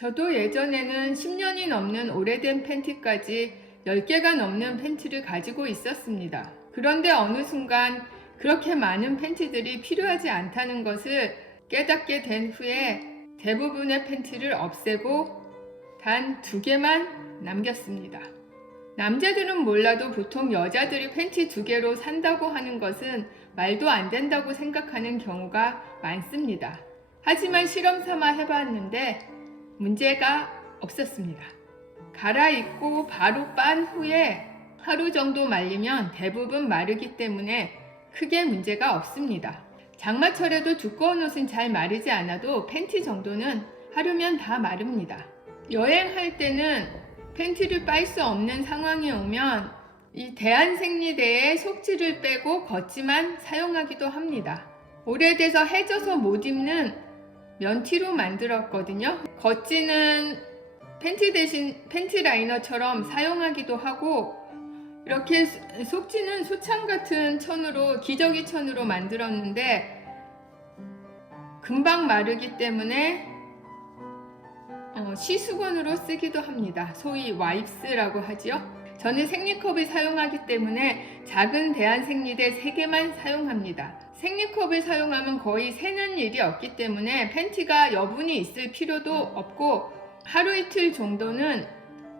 저도 예전에는 10년이 넘는 오래된 팬티까지 10개가 넘는 팬티를 가지고 있었습니다. 그런데 어느 순간 그렇게 많은 팬티들이 필요하지 않다는 것을 깨닫게 된 후에 대부분의 팬티를 없애고 단 2개만 남겼습니다. 남자들은 몰라도 보통 여자들이 팬티 2개로 산다고 하는 것은 말도 안 된다고 생각하는 경우가 많습니다. 하지만 실험 삼아 해봤는데 문제가 없었습니다. 갈아입고 바로 빤 후에 하루 정도 말리면 대부분 마르기 때문에 크게 문제가 없습니다. 장마철에도 두꺼운 옷은 잘 마르지 않아도 팬티 정도는 하루면 다 마릅니다. 여행할 때는 팬티를 빨 수 없는 상황이 오면 이 대한생리대에 속지를 빼고 겉지만 사용하기도 합니다. 오래돼서 해져서 못 입는 면티로 만들었거든요. 겉지는 팬티 대신 팬티 라이너처럼 사용하기도 하고, 이렇게 속지는 소창 같은 천으로, 기저귀 천으로 만들었는데 금방 마르기 때문에 시수건으로 쓰기도 합니다. 소위 와입스라고 하지요. 저는 생리컵을 사용하기 때문에 작은 대한생리대 3개만 사용합니다. 생리컵을 사용하면 거의 새는 일이 없기 때문에 팬티가 여분이 있을 필요도 없고, 하루 이틀 정도는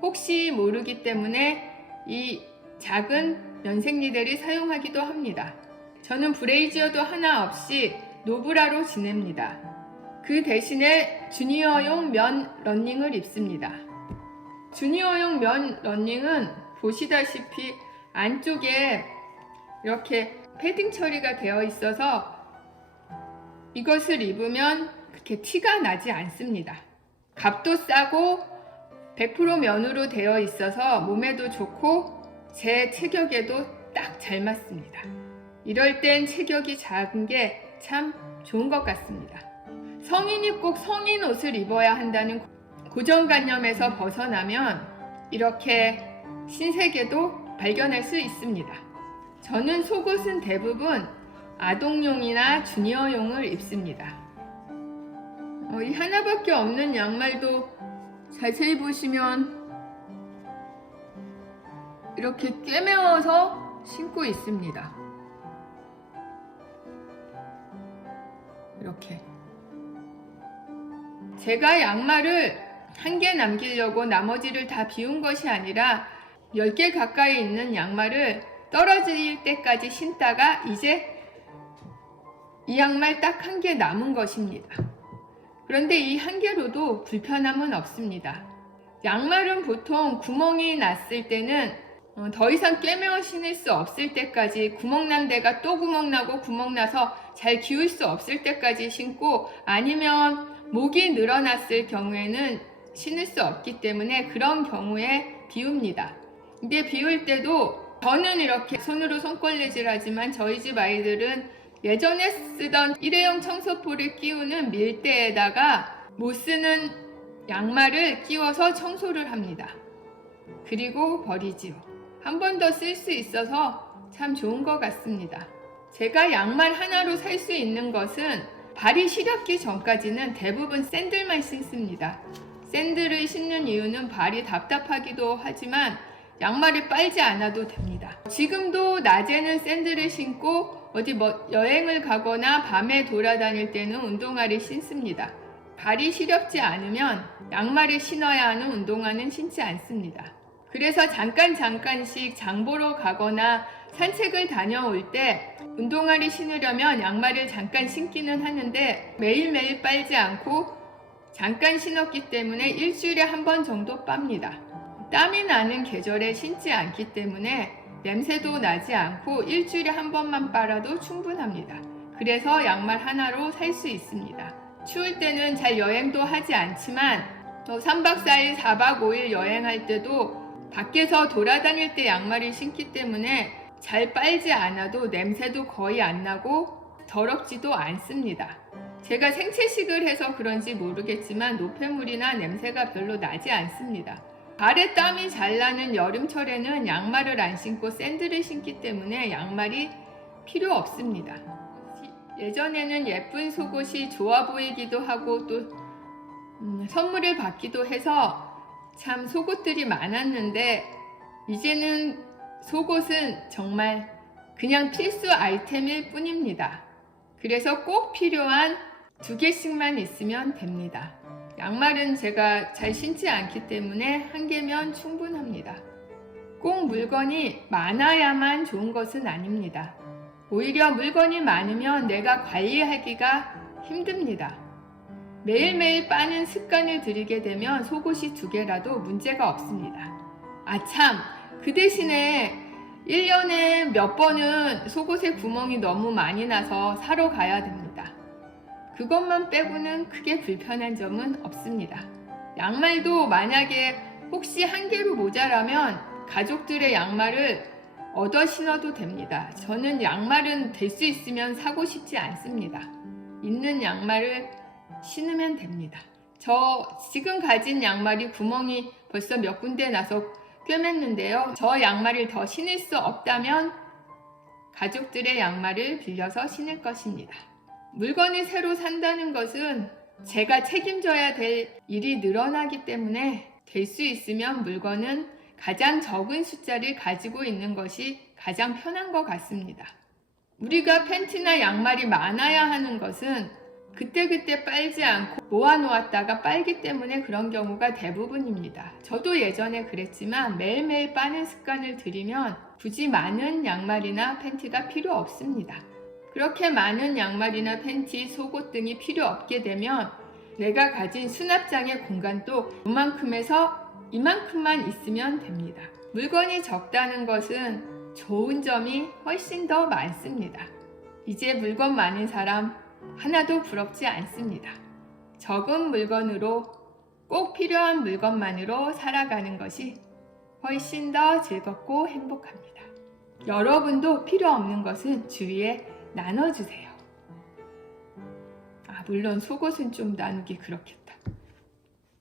혹시 모르기 때문에 이 작은 면생리대를 사용하기도 합니다. 저는 브레이지어도 하나 없이 노브라로 지냅니다. 그 대신에 주니어용 면 러닝을 입습니다. 주니어용 면 러닝은 보시다시피 안쪽에 이렇게 패딩 처리가 되어 있어서 이것을 입으면 그렇게 티가 나지 않습니다. 값도 싸고 100% 면으로 되어 있어서 몸에도 좋고 제 체격에도 딱 잘 맞습니다. 이럴 땐 체격이 작은 게 참 좋은 것 같습니다. 성인이 꼭 성인 옷을 입어야 한다는 고정관념에서 벗어나면 이렇게 신세계도 발견할 수 있습니다. 저는 속옷은 대부분 아동용이나 주니어용을 입습니다. 이 하나밖에 없는 양말도 자세히 보시면 이렇게 꿰매어서 신고 있습니다. 이렇게 제가 양말을 1개 남기려고 나머지를 다 비운 것이 아니라 10개 가까이 있는 양말을 떨어질 때까지 신다가 이제 이 양말 딱 1개 남은 것입니다. 그런데 이 1개로도 불편함은 없습니다. 양말은 보통 구멍이 났을 때는 더 이상 꿰매어 신을 수 없을 때까지, 구멍난 데가 또 구멍나고 구멍나서 잘 기울 수 없을 때까지 신고, 아니면 목이 늘어났을 경우에는 신을 수 없기 때문에 그런 경우에 비웁니다. 근데 비울 때도 저는 이렇게 손으로 손걸레질 하지만 저희 집 아이들은 예전에 쓰던 일회용 청소포를 끼우는 밀대에다가 못 쓰는 양말을 끼워서 청소를 합니다. 그리고 버리지요. 한 번 더 쓸 수 있어서 참 좋은 것 같습니다. 제가 양말 하나로 살 수 있는 것은 발이 시렵기 전까지는 대부분 샌들만 신습니다. 샌들을 신는 이유는 발이 답답하기도 하지만 양말을 빨지 않아도 됩니다. 지금도 낮에는 샌들을 신고 어디 여행을 가거나 밤에 돌아다닐 때는 운동화를 신습니다. 발이 시렵지 않으면 양말을 신어야 하는 운동화는 신지 않습니다. 그래서 잠깐씩 장 보러 가거나 산책을 다녀올 때 운동화를 신으려면 양말을 잠깐 신기는 하는데 매일매일 빨지 않고 잠깐 신었기 때문에 일주일에 한 번 정도 빱니다. 땀이 나는 계절에 신지 않기 때문에 냄새도 나지 않고 일주일에 한 번만 빨아도 충분합니다. 그래서 양말 하나로 살 수 있습니다. 추울 때는 잘 여행도 하지 않지만 3박 4일, 4박 5일 여행할 때도 밖에서 돌아다닐 때 양말을 신기 때문에 잘 빨지 않아도 냄새도 거의 안 나고 더럽지도 않습니다. 제가 생채식을 해서 그런지 모르겠지만 노폐물이나 냄새가 별로 나지 않습니다. 발에 땀이 잘 나는 여름철에는 양말을 안 신고 샌들을 신기 때문에 양말이 필요 없습니다. 예전에는 예쁜 속옷이 좋아 보이기도 하고 또 선물을 받기도 해서 참 속옷들이 많았는데 이제는 속옷은 정말 그냥 필수 아이템일 뿐입니다. 그래서 꼭 필요한 2개씩만 있으면 됩니다. 양말은 제가 잘 신지 않기 때문에 1개면 충분합니다. 꼭 물건이 많아야만 좋은 것은 아닙니다. 오히려 물건이 많으면 내가 관리하기가 힘듭니다. 매일매일 빠는 습관을 들이게 되면 속옷이 2개라도 문제가 없습니다. 참! 그 대신에 1년에 몇 번은 속옷에 구멍이 너무 많이 나서 사러 가야 됩니다. 그것만 빼고는 크게 불편한 점은 없습니다. 양말도 만약에 혹시 1개로 모자라면 가족들의 양말을 얻어 신어도 됩니다. 저는 양말은 될 수 있으면 사고 싶지 않습니다. 있는 양말을 신으면 됩니다. 저 지금 가진 양말이 구멍이 벌써 몇 군데 나서 꿰맸는데요. 저 양말을 더 신을 수 없다면 가족들의 양말을 빌려서 신을 것입니다. 물건을 새로 산다는 것은 제가 책임져야 될 일이 늘어나기 때문에 될 수 있으면 물건은 가장 적은 숫자를 가지고 있는 것이 가장 편한 것 같습니다. 우리가 팬티나 양말이 많아야 하는 것은 그때그때 빨지 않고 모아놓았다가 빨기 때문에 그런 경우가 대부분입니다. 저도 예전에 그랬지만 매일매일 빠는 습관을 들이면 굳이 많은 양말이나 팬티가 필요 없습니다. 그렇게 많은 양말이나 팬티, 속옷 등이 필요 없게 되면 내가 가진 수납장의 공간도 이만큼에서 이만큼만 있으면 됩니다. 물건이 적다는 것은 좋은 점이 훨씬 더 많습니다. 이제 물건 많은 사람 하나도 부럽지 않습니다. 적은 물건으로 꼭 필요한 물건만으로 살아가는 것이 훨씬 더 즐겁고 행복합니다. 여러분도 필요 없는 것은 주위에 나눠주세요. 물론 속옷은 좀 나누기 그렇겠다.